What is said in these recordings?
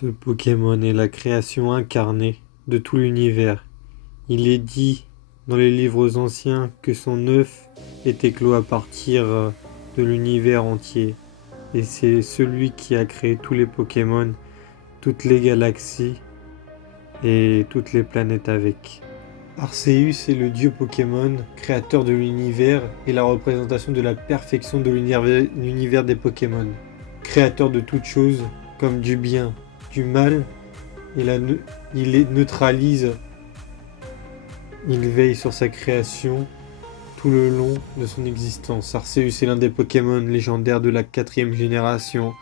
Ce Pokémon est la création incarnée de tout l'univers. Il est dit dans les livres anciens que son œuf est éclos à partir de l'univers entier. Et c'est celui qui a créé tous les Pokémon, toutes les galaxies et toutes les planètes avec. Arceus est le dieu Pokémon, créateur de l'univers et la représentation de la perfection de l'univers des Pokémon. Créateur de toutes choses, comme du bien, du mal, il les neutralise, il veille sur sa création tout le long de son existence. Arceus est l'un des Pokémon légendaires de la 4e génération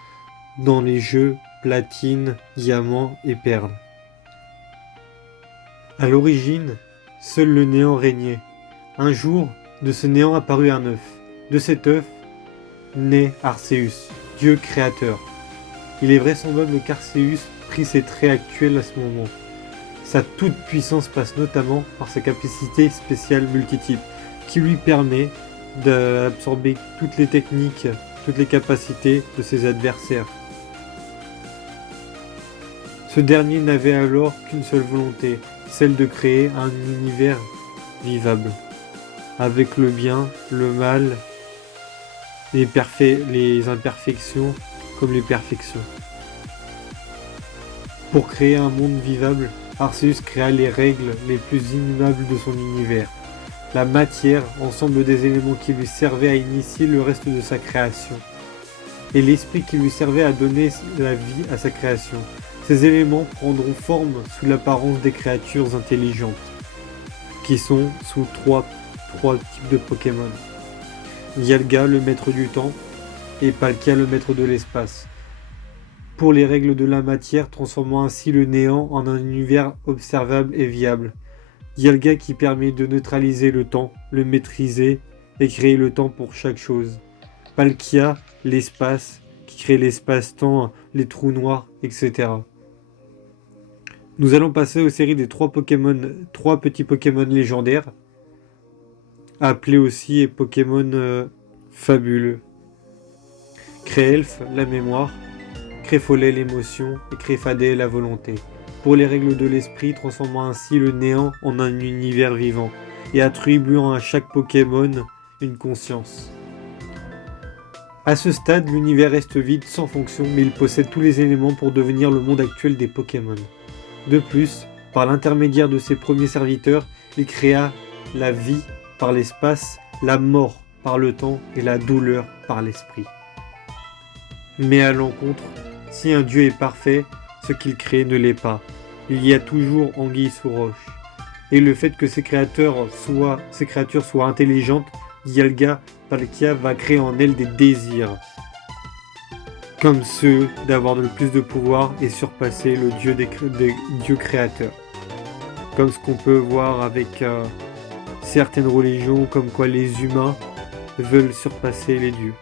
dans les jeux Platine, Diamant et Perle. À l'origine, seul le néant régnait. Un jour, de ce néant apparut un œuf. De cet œuf naît Arceus, dieu créateur. Il est vraisemblable qu'Arceus prit ses traits actuels à ce moment. Sa toute-puissance passe notamment par sa capacité spéciale multitype, qui lui permet d'absorber toutes les techniques, toutes les capacités de ses adversaires. Ce dernier n'avait alors qu'une seule volonté, celle de créer un univers vivable, avec le bien, le mal, les imperfections comme les perfections. Pour créer un monde vivable, Arceus créa les règles les plus innommables de son univers. La matière, ensemble des éléments qui lui servaient à initier le reste de sa création, et l'esprit qui lui servait à donner la vie à sa création. Ces éléments prendront forme sous l'apparence des créatures intelligentes, qui sont sous trois types de Pokémon. Dialga, le maître du temps, et Palkia, le maître de l'espace. Pour les règles de la matière, transformant ainsi le néant en un univers observable et viable. Dialga qui permet de neutraliser le temps, le maîtriser et créer le temps pour chaque chose. Palkia, l'espace, qui crée l'espace-temps, les trous noirs, etc. Nous allons passer aux séries des trois petits Pokémon légendaires, appelés aussi Pokémon fabuleux. Créelf, la mémoire, Créfollet, l'émotion, et Créfadé, la volonté. Pour les règles de l'esprit, transformant ainsi le néant en un univers vivant, et attribuant à chaque Pokémon une conscience. À ce stade, l'univers reste vide, sans fonction, mais il possède tous les éléments pour devenir le monde actuel des Pokémon. De plus, par l'intermédiaire de ses premiers serviteurs, il créa la vie par l'espace, la mort par le temps et la douleur par l'esprit. Mais à l'encontre, si un dieu est parfait, ce qu'il crée ne l'est pas. Il y a toujours anguille sous roche. Et le fait que ces créatures soient intelligentes, Dialga Palkia va créer en elle des désirs, comme ceux d'avoir le plus de pouvoir et surpasser le dieu des dieux créateurs. Comme ce qu'on peut voir avec certaines religions, comme quoi les humains veulent surpasser les dieux.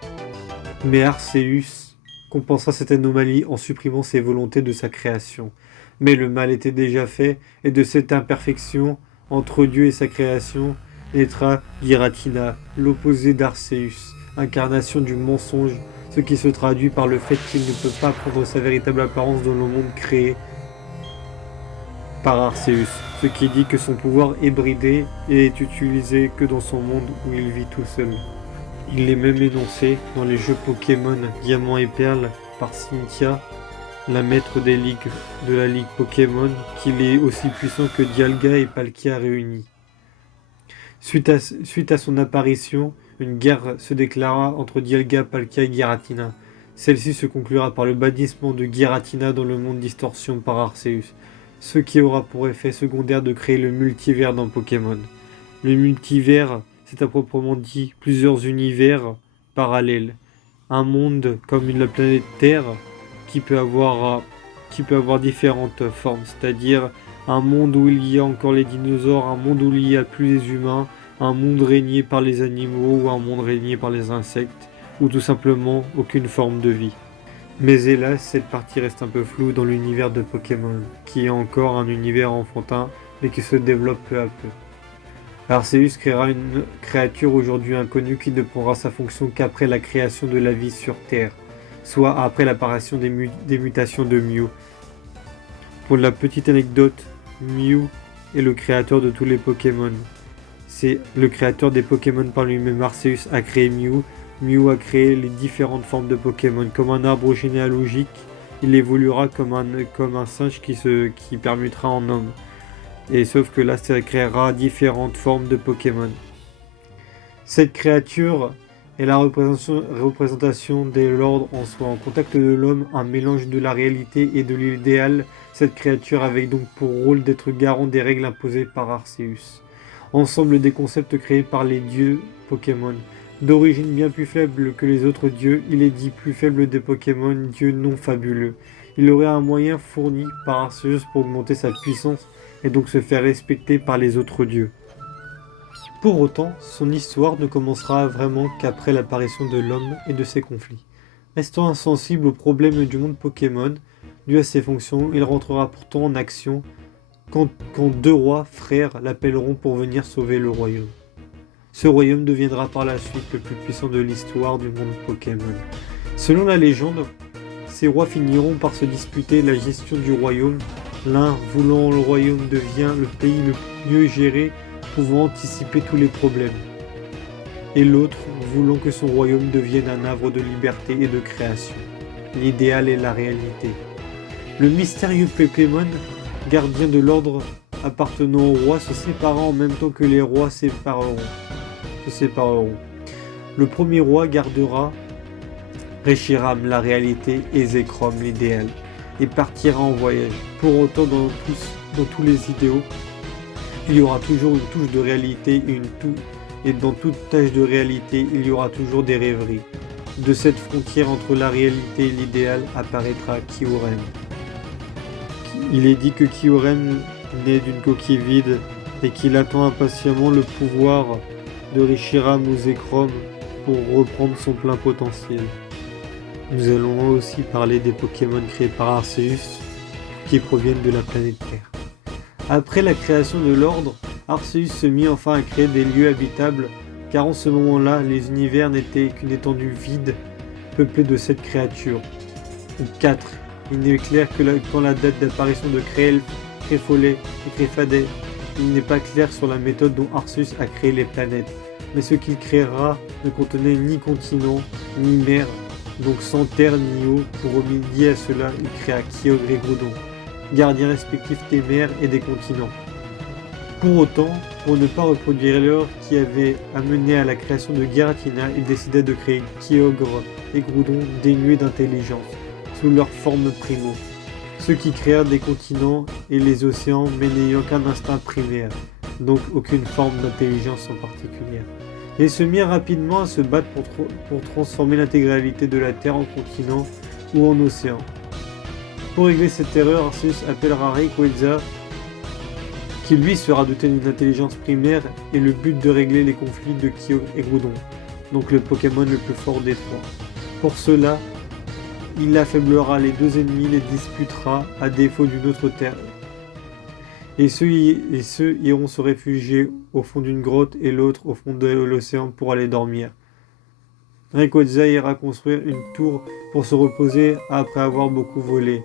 Mais Arceus compensa cette anomalie en supprimant ses volontés de sa création. Mais le mal était déjà fait, et de cette imperfection entre Dieu et sa création naîtra Giratina, l'opposé d'Arceus, incarnation du mensonge, ce qui se traduit par le fait qu'il ne peut pas prendre sa véritable apparence dans le monde créé par Arceus, ce qui dit que son pouvoir est bridé et est utilisé que dans son monde où il vit tout seul. Il est même énoncé dans les jeux Pokémon Diamant et Perle par Cynthia, la maître de la ligue Pokémon, qu'il est aussi puissant que Dialga et Palkia réunis. Suite à son apparition, une guerre se déclara entre Dialga, Palkia et Giratina. Celle-ci se conclura par le bannissement de Giratina dans le monde Distorsion par Arceus, ce qui aura pour effet secondaire de créer le multivers dans Pokémon. Le multivers, c'est à proprement dit plusieurs univers parallèles. Un monde comme la planète Terre qui peut avoir différentes formes, c'est-à-dire un monde où il y a encore les dinosaures, un monde où il n'y a plus les humains, un monde régné par les animaux ou un monde régné par les insectes, ou tout simplement aucune forme de vie. Mais hélas, cette partie reste un peu floue dans l'univers de Pokémon, qui est encore un univers enfantin, mais qui se développe peu à peu. Arceus créera une créature aujourd'hui inconnue qui ne prendra sa fonction qu'après la création de la vie sur Terre, soit après l'apparition des mutations de Mew, Pour la petite anecdote, Mew est le créateur de tous les Pokémon. C'est le créateur des Pokémon par lui-même. Arceus a créé Mew. Mew a créé les différentes formes de Pokémon. Comme un arbre généalogique, il évoluera comme un singe qui permutera en homme. Et sauf que là, ça créera différentes formes de Pokémon. Cette créature est la représentation de l'ordre en soi. En contact de l'homme, un mélange de la réalité et de l'idéal. Cette créature avait donc pour rôle d'être garant des règles imposées par Arceus. Ensemble des concepts créés par les dieux Pokémon. D'origine bien plus faible que les autres dieux, il est dit plus faible des Pokémon, dieu non fabuleux. Il aurait un moyen fourni par Arceus pour augmenter sa puissance et donc se faire respecter par les autres dieux. Pour autant, son histoire ne commencera vraiment qu'après l'apparition de l'homme et de ses conflits. Restant insensible aux problèmes du monde Pokémon, dû à ses fonctions, il rentrera pourtant en action quand deux rois frères l'appelleront pour venir sauver le royaume. Ce royaume deviendra par la suite le plus puissant de l'histoire du monde Pokémon. Selon la légende, ces rois finiront par se disputer la gestion du royaume, l'un voulant le royaume devient le pays le mieux géré, pouvant anticiper tous les problèmes, et l'autre voulant que son royaume devienne un havre de liberté et de création. L'idéal et la réalité. Le mystérieux Pokémon, gardien de l'ordre appartenant au roi, se séparera en même temps que les rois se sépareront. Le premier roi gardera Reshiram, la réalité, et Zekrom, l'idéal, et partira en voyage. Pour autant, dans tous les idéaux, il y aura toujours une touche de réalité et dans toute tâche de réalité, il y aura toujours des rêveries. De cette frontière entre la réalité et l'idéal apparaîtra Kyurem. Il est dit que Kyurem naît d'une coquille vide et qu'il attend impatiemment le pouvoir de Reshiram ou Zekrom pour reprendre son plein potentiel. Nous allons aussi parler des Pokémon créés par Arceus qui proviennent de la planète Terre. Après la création de l'ordre, Arceus se mit enfin à créer des lieux habitables, car en ce moment-là, les univers n'étaient qu'une étendue vide, peuplée de 7 créatures, ou 4. Il n'est clair que quand la date d'apparition de Créelf, Créfolet et Créfadet, il n'est pas clair sur la méthode dont Arceus a créé les planètes, mais ce qu'il créera ne contenait ni continent, ni mer, donc sans terre ni eau. Pour remédier à cela, il créa Kyogre et Groudon, gardiens respectifs des mers et des continents. Pour autant, pour ne pas reproduire l'erreur qui avait amené à la création de Giratina, il décida de créer Kyogre et Groudon dénués d'intelligence, sous leur forme primo, ceux qui créèrent des continents et les océans mais n'ayant qu'un instinct primaire, donc aucune forme d'intelligence en particulier. Ils se mirent rapidement à se battre pour transformer l'intégralité de la Terre en continent ou en océan. Pour régler cette erreur, Arceus appellera Rayquaza, qui lui sera doté d'une intelligence primaire, et le but de régler les conflits de Kyogre et Groudon, donc le Pokémon le plus fort des trois. Pour cela, il affaiblira les deux ennemis, les disputera à défaut d'une autre terre. Et ceux iront se réfugier au fond d'une grotte et l'autre au fond de l'océan pour aller dormir. Rayquaza ira construire une tour pour se reposer après avoir beaucoup volé.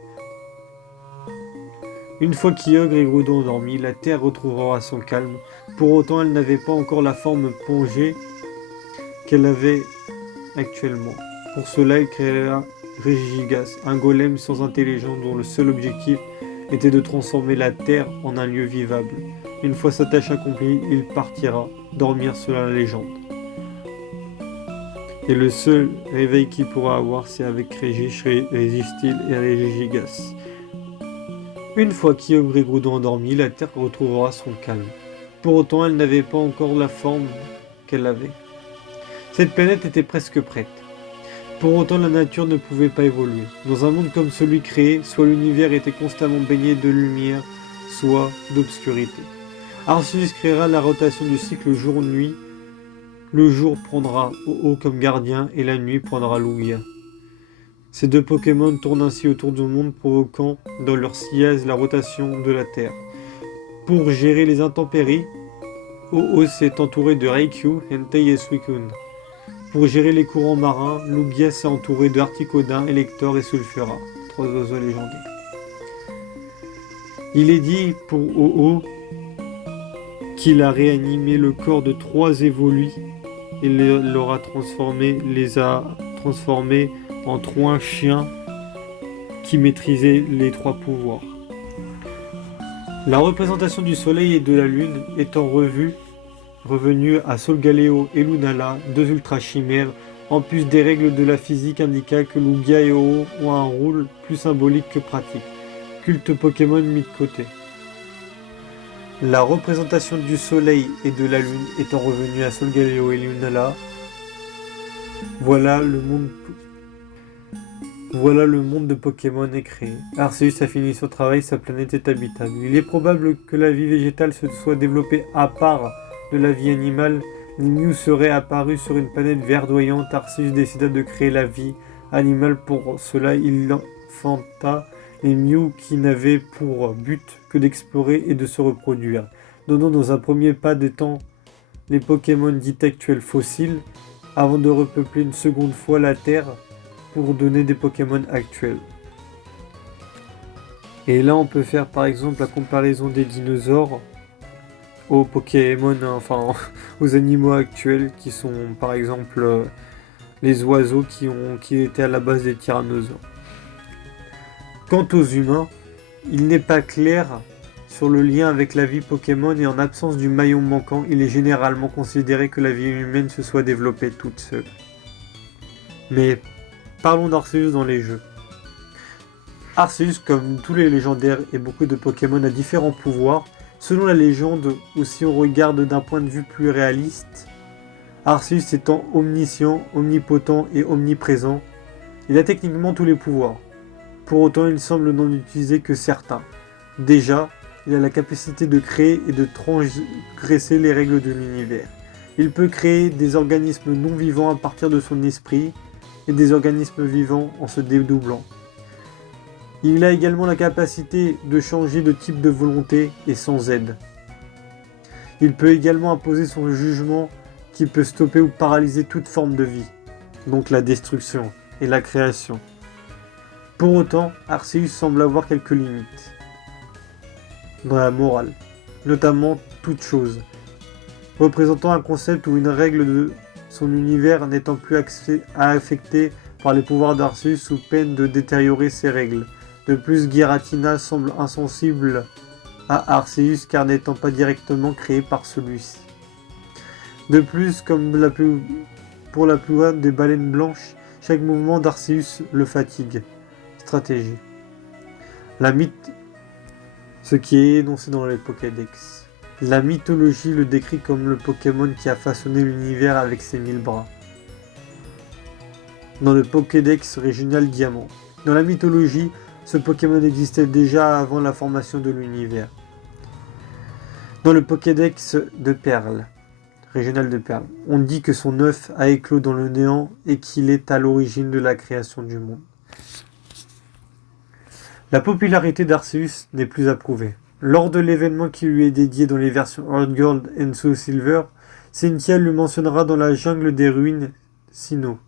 Une fois Kyogre et Groudon endormis, la Terre retrouvera son calme. Pour autant, elle n'avait pas encore la forme pongée qu'elle avait actuellement. Pour cela, il créera Regigigas, un golem sans intelligence dont le seul objectif était de transformer la Terre en un lieu vivable. Une fois sa tâche accomplie, il partira dormir selon la légende. Et le seul réveil qu'il pourra avoir, c'est avec Régistil et Regigigas. Une fois Kyogre et Groudon endormis, la Terre retrouvera son calme. Pour autant, elle n'avait pas encore la forme qu'elle avait. Cette planète était presque prête. Pour autant, la nature ne pouvait pas évoluer. Dans un monde comme celui créé, soit l'univers était constamment baigné de lumière, soit d'obscurité. Arceus créera la rotation du cycle jour-nuit. Le jour prendra Ho-Oh comme gardien et la nuit prendra Lugia. Ces deux Pokémon tournent ainsi autour du monde, provoquant dans leur sillage la rotation de la Terre. Pour gérer les intempéries, Ho-Oh s'est entouré de Raikou, Entei et Suicune. Pour gérer les courants marins, Lugia s'est entouré de Articodin, Elector et Sulfura, 3 oiseaux légendaires. Il est dit pour Oo qu'il a réanimé le corps de 3 évoluis et les a transformés en 3 chiens qui maîtrisaient les 3 pouvoirs. La représentation du soleil et de la lune étant revenue à Solgaleo et Lunala, 2 ultra-chimères, en plus des règles de la physique indiquant que Lugia et Oo ont un rôle plus symbolique que pratique. Culte Pokémon mis de côté. La représentation du soleil et de la lune étant revenue à Solgaleo et Lunala, voilà le monde de Pokémon est créé. Arceus a fini son travail, sa planète est habitable. Il est probable que la vie végétale se soit développée à part de la vie animale. Les Mew seraient apparus sur une planète verdoyante. Arceus décida de créer la vie animale. Pour cela, il enfanta les Mew qui n'avaient pour but que d'explorer et de se reproduire, donnant dans un premier pas de temps les Pokémon dits actuels fossiles, avant de repeupler une seconde fois la Terre pour donner des Pokémon actuels. Et là on peut faire par exemple la comparaison des dinosaures aux Pokémon, enfin aux animaux actuels qui sont par exemple les oiseaux qui étaient à la base des tyrannosaures. Quant aux humains, il n'est pas clair sur le lien avec la vie Pokémon et en absence du maillon manquant, il est généralement considéré que la vie humaine se soit développée toute seule. Mais parlons d'Arceus dans les jeux. Arceus, comme tous les légendaires et beaucoup de Pokémon, a différents pouvoirs. Selon la légende, ou si on regarde d'un point de vue plus réaliste, Arceus étant omniscient, omnipotent et omniprésent, il a techniquement tous les pouvoirs. Pour autant, il semble n'en utiliser que certains. Déjà, il a la capacité de créer et de transgresser les règles de l'univers. Il peut créer des organismes non vivants à partir de son esprit, et des organismes vivants en se dédoublant. Il a également la capacité de changer de type de volonté et sans aide. Il peut également imposer son jugement qui peut stopper ou paralyser toute forme de vie, donc la destruction et la création. Pour autant, Arceus semble avoir quelques limites dans la morale, notamment toute chose, représentant un concept ou une règle de son univers n'étant plus affecté par les pouvoirs d'Arceus sous peine de détériorer ses règles. De plus, Giratina semble insensible à Arceus car n'étant pas directement créé par celui-ci. De plus, comme pour la plupart des baleines blanches, chaque mouvement d'Arceus le fatigue. Stratégie. Ce qui est énoncé dans les Pokédex. La mythologie le décrit comme le Pokémon qui a façonné l'univers avec ses 1000 bras. Dans le Pokédex régional Diamant. Dans la mythologie, ce Pokémon existait déjà avant la formation de l'univers. Dans le Pokédex de Perle, régional de Perle, on dit que son œuf a éclos dans le néant et qu'il est à l'origine de la création du monde. La popularité d'Arceus n'est plus à prouver. Lors de l'événement qui lui est dédié dans les versions Earth Gold et Soul Silver, Cynthia le mentionnera dans la jungle des ruines Sinnoh,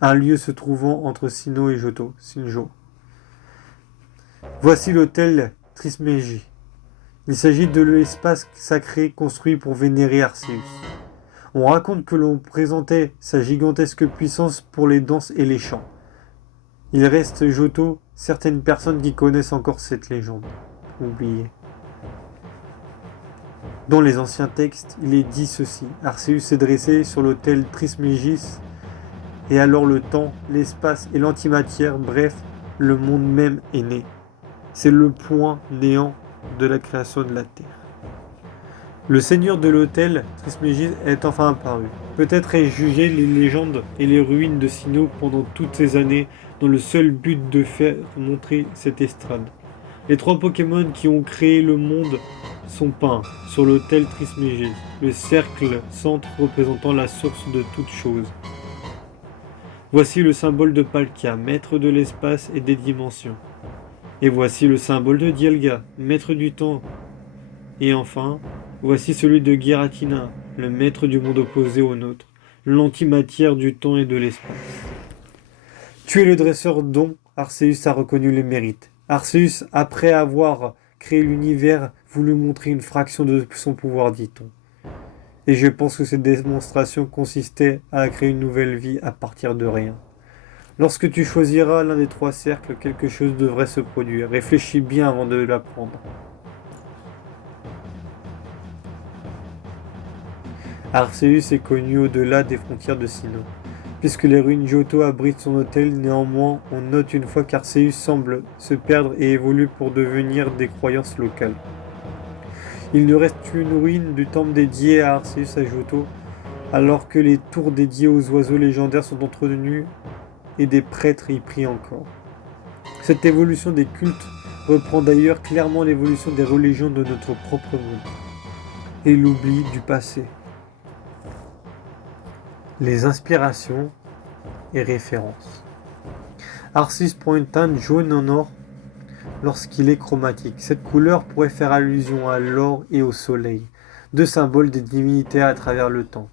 un lieu se trouvant entre Sinnoh et Sinjoh. Voici l'hôtel Trismegie. Il s'agit de l'espace sacré construit pour vénérer Arceus. On raconte que l'on présentait sa gigantesque puissance pour les danses et les chants. Il reste Johto, certaines personnes qui connaissent encore cette légende. Oublié. Dans les anciens textes, il est dit ceci. Arceus s'est dressé sur l'autel Trismégis, et alors le temps, l'espace et l'antimatière, bref, le monde même est né. C'est le point néant de la création de la Terre. Le seigneur de l'autel Trismégis est enfin apparu. Peut-être ai-je jugé les légendes et les ruines de Sinnoh pendant toutes ces années dans le seul but de faire montrer cette estrade. Les 3 Pokémon qui ont créé le monde sont peints sur l'autel Trismégis, le cercle centre représentant la source de toute chose. Voici le symbole de Palkia, maître de l'espace et des dimensions. Et voici le symbole de Dialga, maître du temps. Et enfin, voici celui de Giratina, le maître du monde opposé au nôtre, l'antimatière du temps et de l'espace. Tu es le dresseur dont Arceus a reconnu les mérites. Arceus, après avoir créé l'univers, voulut montrer une fraction de son pouvoir, dit-on. Et je pense que cette démonstration consistait à créer une nouvelle vie à partir de rien. Lorsque tu choisiras l'un des 3 cercles, quelque chose devrait se produire. Réfléchis bien avant de l'apprendre. Arceus est connu au-delà des frontières de Sinnoh. Puisque les ruines Johto abritent son hôtel, néanmoins, on note une fois qu'Arceus semble se perdre et évolue pour devenir des croyances locales. Il ne reste qu'une ruine du temple dédié à Arceus à Johto, alors que les tours dédiées aux oiseaux légendaires sont entretenues et des prêtres y prient encore. Cette évolution des cultes reprend d'ailleurs clairement l'évolution des religions de notre propre monde et l'oubli du passé. Les inspirations et références. Arceus prend une teinte jaune en or lorsqu'il est chromatique. Cette couleur pourrait faire allusion à l'or et au soleil, 2 symboles des divinités à travers le temps.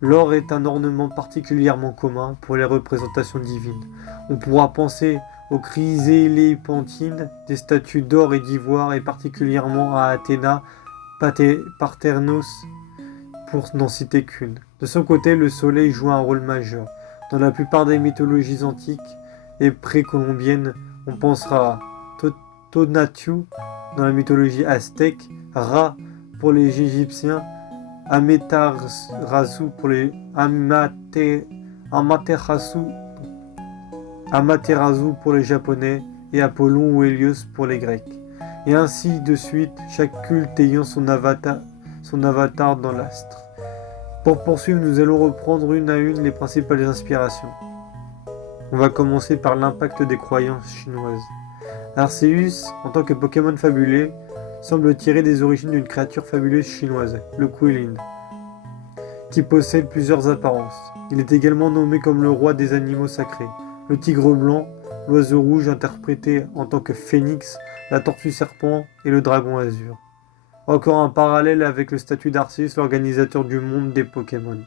L'or est un ornement particulièrement commun pour les représentations divines. On pourra penser aux chrysélépentines, des statues d'or et d'ivoire, et particulièrement à Athéna, Parthenos, pour n'en citer qu'une. De son côté, le soleil joue un rôle majeur. Dans la plupart des mythologies antiques et précolombiennes, on pensera à Tonatiuh dans la mythologie aztèque, Ra pour les Égyptiens, Amaterasu pour les Amaterasu pour les Japonais et Apollon ou Hélios pour les Grecs. Et ainsi de suite, chaque culte ayant son avatar dans l'astre. Pour poursuivre, nous allons reprendre une à une les principales inspirations. On va commencer par l'impact des croyances chinoises. Arceus, en tant que Pokémon fabulé, semble tirer des origines d'une créature fabuleuse chinoise, le Qilin, qui possède plusieurs apparences. Il est également nommé comme le roi des animaux sacrés, le tigre blanc, l'oiseau rouge interprété en tant que phénix, la tortue serpent et le dragon azur. Encore un parallèle avec le statut d'Arceus, l'organisateur du monde des Pokémon.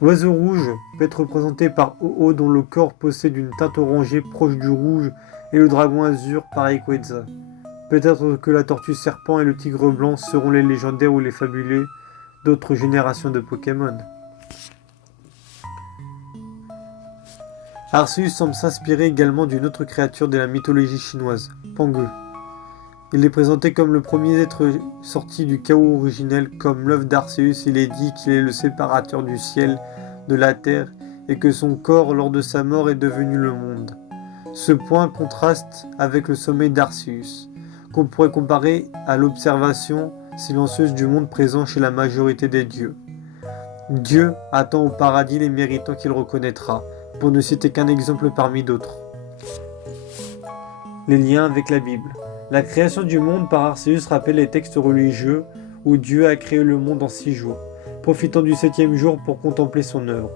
L'oiseau rouge peut être représenté par Ho-Oh dont le corps possède une teinte orangée proche du rouge et le dragon azur par Rayquaza. Peut-être que la tortue serpent et le tigre blanc seront les légendaires ou les fabulés d'autres générations de Pokémon. Arceus semble s'inspirer également d'une autre créature de la mythologie chinoise, Pangu. Il est présenté comme le premier être sorti du chaos originel. Comme l'œuvre d'Arceus, il est dit qu'il est le séparateur du ciel de la terre et que son corps, lors de sa mort, est devenu le monde. Ce point contraste avec le sommeil d'Arceus, qu'on pourrait comparer à l'observation silencieuse du monde présent chez la majorité des dieux. Dieu attend au paradis les méritants qu'il reconnaîtra, pour ne citer qu'un exemple parmi d'autres. Les liens avec la Bible. La création du monde par Arceus rappelle les textes religieux où Dieu a créé le monde en 6 jours, profitant du 7e jour pour contempler son œuvre.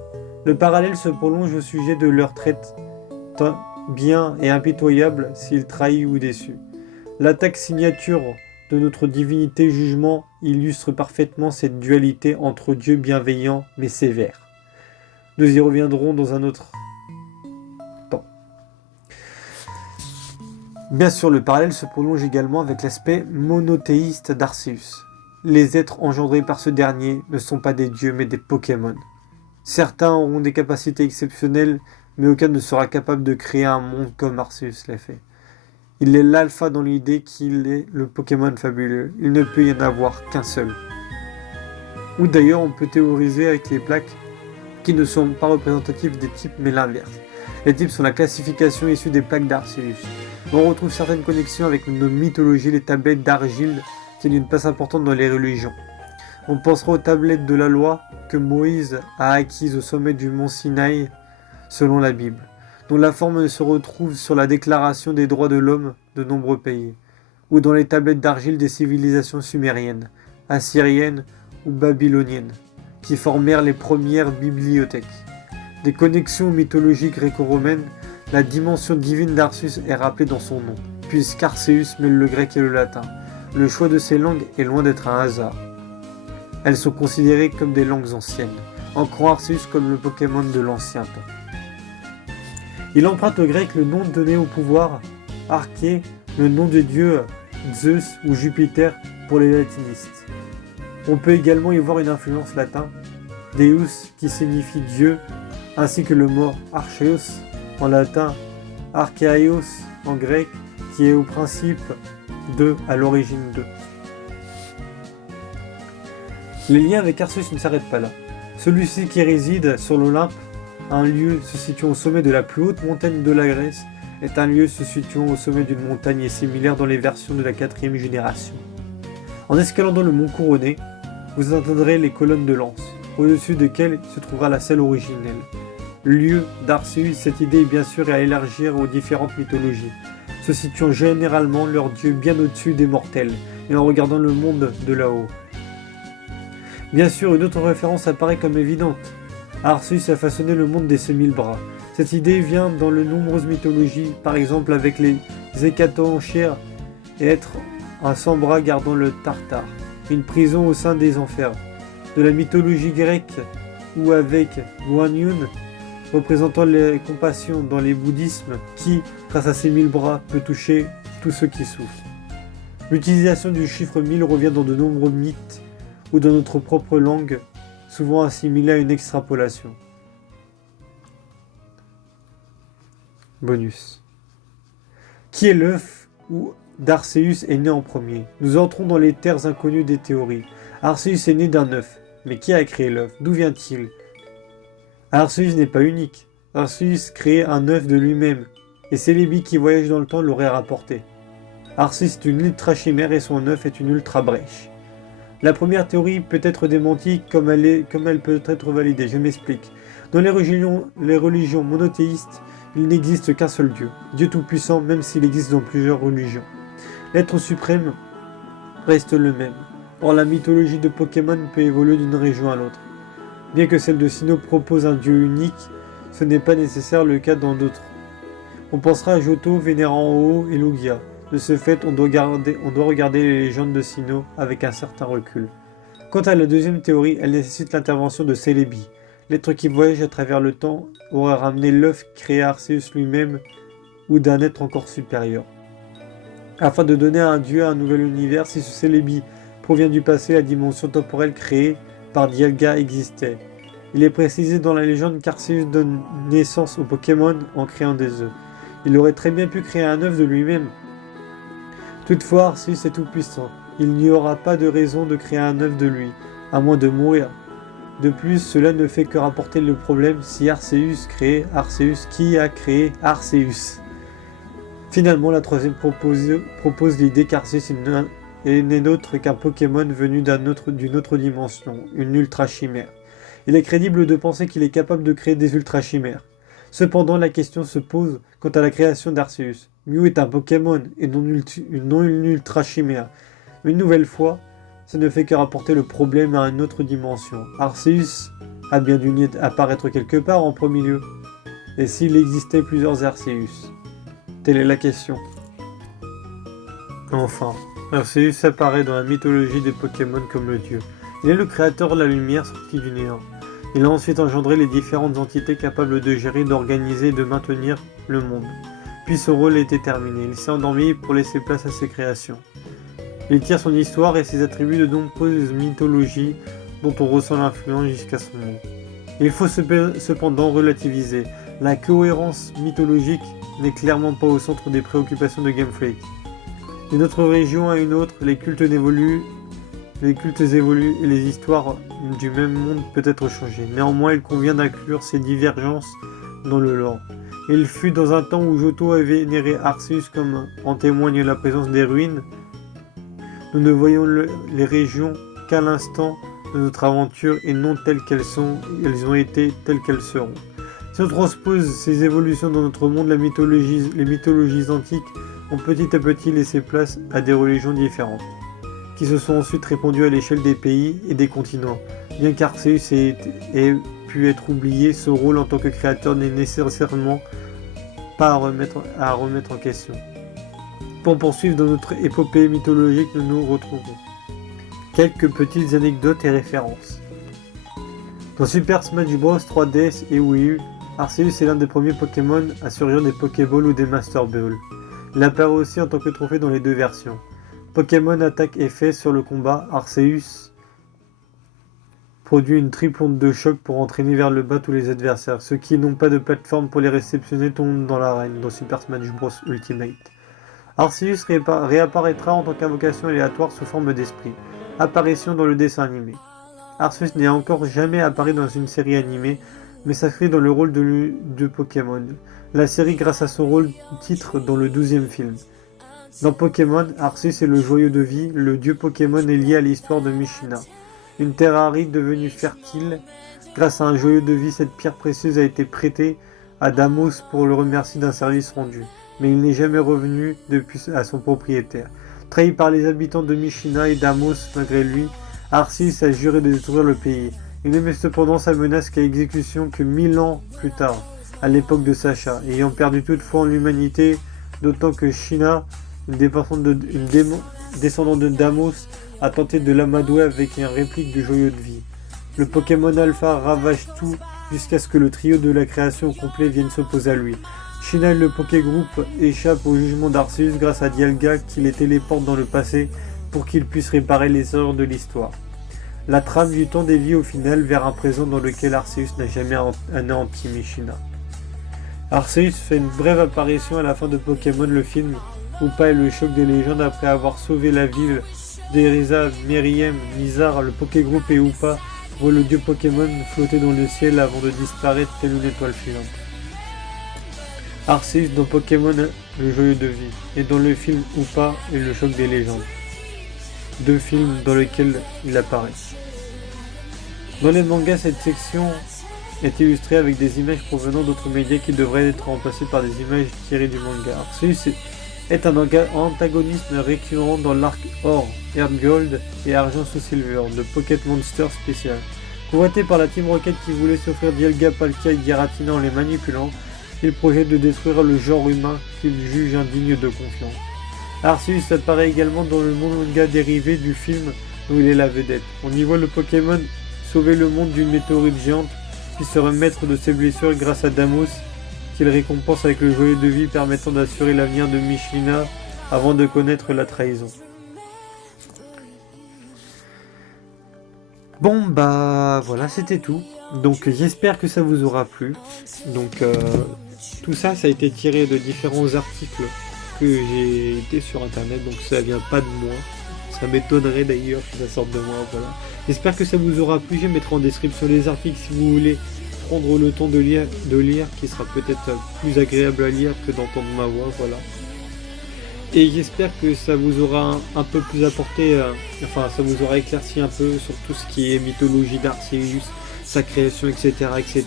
Le parallèle se prolonge au sujet de leur traite bien et impitoyable s'il trahit ou déçu. L'attaque signature de notre divinité jugement illustre parfaitement cette dualité entre Dieu bienveillant mais sévère. Nous y reviendrons dans un autre temps. Bien sûr, le parallèle se prolonge également avec l'aspect monothéiste d'Arceus. Les êtres engendrés par ce dernier ne sont pas des dieux mais des Pokémon. Certains auront des capacités exceptionnelles, mais aucun ne sera capable de créer un monde comme Arceus l'a fait. Il est l'alpha dans l'idée qu'il est le Pokémon fabuleux. Il ne peut y en avoir qu'un seul. Ou d'ailleurs, on peut théoriser avec les plaques qui ne sont pas représentatives des types mais l'inverse. Les types sont la classification issue des plaques d'Arceus. On retrouve certaines connexions avec nos mythologies, les tablettes d'argile tiennent une place importante dans les religions. On pensera aux tablettes de la loi que Moïse a acquises au sommet du mont Sinaï selon la Bible, dont la forme se retrouve sur la déclaration des droits de l'homme de nombreux pays, ou dans les tablettes d'argile des civilisations sumériennes, assyriennes ou babyloniennes, qui formèrent les premières bibliothèques. Des connexions aux mythologies gréco-romaines, la dimension divine d'Arceus est rappelée dans son nom, puisqu'Arceus mêle le grec et le latin. Le choix de ces langues est loin d'être un hasard. Elles sont considérées comme des langues anciennes, ancrant Arceus comme le Pokémon de l'ancien temps. Il emprunte au grec le nom donné au pouvoir Arché, le nom de dieu Zeus ou Jupiter pour les latinistes. On peut également y voir une influence latine, Deus qui signifie Dieu, ainsi que le mot Archeos en latin, Archaeos en grec, qui est au principe de à l'origine de. Les liens avec Arceus ne s'arrêtent pas là. Celui-ci qui réside sur l'Olympe, un lieu se situant au sommet de la plus haute montagne de la Grèce, est un lieu se situant au sommet d'une montagne et similaire dans les versions de la 4e génération. En escaladant le mont couronné, vous atteindrez les colonnes de lance, au-dessus desquelles se trouvera la salle originelle. Lieu d'Arceus, cette idée est bien sûr à élargir aux différentes mythologies, se situant généralement leur dieu bien au-dessus des mortels, et en regardant le monde de là-haut. Bien sûr, une autre référence apparaît comme évidente. Arceus a façonné le monde des 1000 bras. Cette idée vient dans de nombreuses mythologies, par exemple avec les Hécatoenchères et être un sans bras gardant le Tartare, une prison au sein des enfers. De la mythologie grecque ou avec Guan Yun, représentant les compassions dans les bouddhismes qui, grâce à ses 1000 bras, peut toucher tous ceux qui souffrent. L'utilisation du chiffre 1000 revient dans de nombreux mythes ou dans notre propre langue, souvent assimilée à une extrapolation. Bonus. Qui est l'œuf où d'Arceus est né en premier? Nous entrons dans les terres inconnues des théories. Arceus est né d'un œuf. Mais qui a créé l'œuf? D'où vient-il? Arceus n'est pas unique. Arceus crée un œuf de lui-même, et Celebi qui voyage dans le temps l'aurait rapporté. Arceus est une ultra chimère et son œuf est une ultra brèche. La première théorie peut être démentie comme elle peut être validée, je m'explique. Dans les religions monothéistes, il n'existe qu'un seul Dieu, Dieu tout-puissant même s'il existe dans plusieurs religions. L'être suprême reste le même. Or la mythologie de Pokémon peut évoluer d'une région à l'autre. Bien que celle de Sinnoh propose un dieu unique, ce n'est pas nécessaire le cas dans d'autres. On pensera à Johto vénérant Ho et Lugia. De ce fait, on doit regarder les légendes de Sinnoh avec un certain recul. Quant à la deuxième théorie, elle nécessite l'intervention de Celebi. L'être qui voyage à travers le temps aurait ramené l'œuf créé à Arceus lui-même ou d'un être encore supérieur. Afin de donner à un dieu un nouvel univers, si ce Celebi provient du passé, la dimension temporelle créée par Dialga existait. Il est précisé dans la légende qu'Arceus donne naissance aux Pokémon en créant des œufs. Il aurait très bien pu créer un œuf de lui-même. Toutefois, Arceus est tout puissant. Il n'y aura pas de raison de créer un œuf de lui, à moins de mourir. De plus, cela ne fait que rapporter le problème si Arceus crée Arceus, qui a créé Arceus. Finalement, la troisième propose l'idée qu'Arceus n'est autre qu'un Pokémon venu d'une autre dimension, une ultra chimère. Il est crédible de penser qu'il est capable de créer des ultra chimères. Cependant, la question se pose quant à la création d'Arceus. Mew est un Pokémon et non une ultra chimère. Une nouvelle fois, ça ne fait que rapporter le problème à une autre dimension. Arceus a bien dû apparaître quelque part en premier lieu. Et s'il existait plusieurs Arceus? Telle est la question. Enfin, Arceus apparaît dans la mythologie des Pokémon comme le dieu. Il est le créateur de la lumière sortie du néant. Il a ensuite engendré les différentes entités capables de gérer, d'organiser et de maintenir le monde. Puis son rôle était terminé, il s'est endormi pour laisser place à ses créations. Il tire son histoire et ses attributs de nombreuses mythologies dont on ressent l'influence jusqu'à son nom. Il faut cependant relativiser. La cohérence mythologique n'est clairement pas au centre des préoccupations de Game Freak. D'une autre région à une autre, les cultes évoluent et les histoires du même monde peuvent être changées. Néanmoins, il convient d'inclure ces divergences dans le lore. Il fut dans un temps où Johto avait vénéré Arceus comme en témoigne la présence des ruines. Nous ne voyons les régions qu'à l'instant de notre aventure et non telles qu'elles sont, elles ont été telles qu'elles seront. Si on transpose ces évolutions dans notre monde, les mythologies antiques ont petit à petit laissé place à des religions différentes, qui se sont ensuite répandues à l'échelle des pays et des continents. Bien qu'Arceus ait pu être oublié, ce rôle en tant que créateur n'est nécessairement pas à remettre en question. Pour poursuivre dans notre épopée mythologique, nous nous retrouvons. Quelques petites anecdotes et références. Dans Super Smash Bros 3DS et Wii U, Arceus est l'un des premiers Pokémon à surgir des Pokéballs ou des Master Balls. Il apparaît aussi en tant que trophée dans les deux versions. Pokémon attaque effet sur le combat, Arceus produit une triple onde de choc pour entraîner vers le bas tous les adversaires. Ceux qui n'ont pas de plateforme pour les réceptionner tombent dans l'arène dans Super Smash Bros Ultimate. Arceus réapparaîtra en tant qu'invocation aléatoire sous forme d'esprit. Apparition dans le dessin animé. Arceus n'est encore jamais apparu dans une série animée, mais s'inscrit dans le rôle de Pokémon. La série grâce à son rôle titre dans le 12e film. Dans Pokémon, Arceus est le joyau de vie, le dieu Pokémon est lié à l'histoire de Michina. Une terre aride devenue fertile. Grâce à un joyau de vie, cette pierre précieuse a été prêtée à Damos pour le remercier d'un service rendu. Mais il n'est jamais revenu depuis à son propriétaire. Trahi par les habitants de Michina et Damos malgré lui, Arceus a juré de détruire le pays. Il ne met cependant sa menace qu'à exécution que 1000 ans plus tard, à l'époque de Sacha, ayant perdu toute foi en l'humanité, d'autant que China, une descendante de Damos, a tenté de l'amadouer avec un réplique du joyau de vie. Le Pokémon Alpha ravage tout jusqu'à ce que le trio de la création au complet vienne s'opposer à lui. China et le Pokégroup échappent au jugement d'Arceus grâce à Dialga qui les téléporte dans le passé pour qu'ils puissent réparer les erreurs de l'histoire. La trame du temps dévie au final vers un présent dans lequel Arceus n'a jamais anéanti Michina. Arceus fait une brève apparition à la fin de Pokémon le film, Hoopa et le choc des légendes après avoir sauvé la ville d'Erisa, Meriem, Nizar, le Pokégroup et Hoopa voient le dieu Pokémon flotter dans le ciel avant de disparaître telle une étoile filante. Arceus dans Pokémon le joyau de vie et dans le film Hoopa et le choc des légendes. Deux films dans lesquels il apparaît. Dans les mangas, cette section est illustrée avec des images provenant d'autres médias qui devraient être remplacées par des images tirées du manga. Arceus est un antagoniste récurrent dans l'arc Or, Earth Gold et Argent sous Silver de Pocket Monster Special. Convoité par la Team Rocket qui voulait s'offrir Dialga, Palkia et Giratina en les manipulant, il projette de détruire le genre humain qu'il juge indigne de confiance. Arceus apparaît également dans le manga dérivé du film dont il est la vedette. On y voit le Pokémon sauver le monde d'une météorite géante, puis se remettre de ses blessures grâce à Damos, qu'il récompense avec le joyau de vie permettant d'assurer l'avenir de Michina avant de connaître la trahison. Bon bah voilà, c'était tout. Donc j'espère que ça vous aura plu. Donc tout ça a été tiré de différents articles que j'ai été sur internet, donc ça vient pas de moi. Ça m'étonnerait d'ailleurs que ça sorte de moi, voilà. J'espère que ça vous aura plu, je mettrai en description les articles si vous voulez prendre le temps de lire, qui sera peut-être plus agréable à lire que d'entendre ma voix, voilà. Et j'espère que ça vous aura un peu plus apporté, ça vous aura éclairci un peu sur tout ce qui est mythologie d'Arceus, sa création, etc., etc.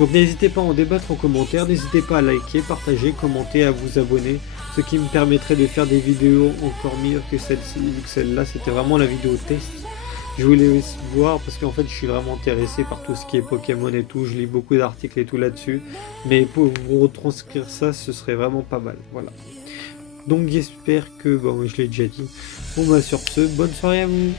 Donc n'hésitez pas à en débattre en commentaire, n'hésitez pas à liker, partager, commenter, à vous abonner, ce qui me permettrait de faire des vidéos encore meilleures que celle-là, c'était vraiment la vidéo test. Je voulais voir parce qu'en fait je suis vraiment intéressé par tout ce qui est Pokémon et tout, je lis beaucoup d'articles et tout là-dessus, mais pour vous retranscrire ça, ce serait vraiment pas mal, voilà. Donc j'espère que, je l'ai déjà dit, bon bah sur ce, bonne soirée à vous.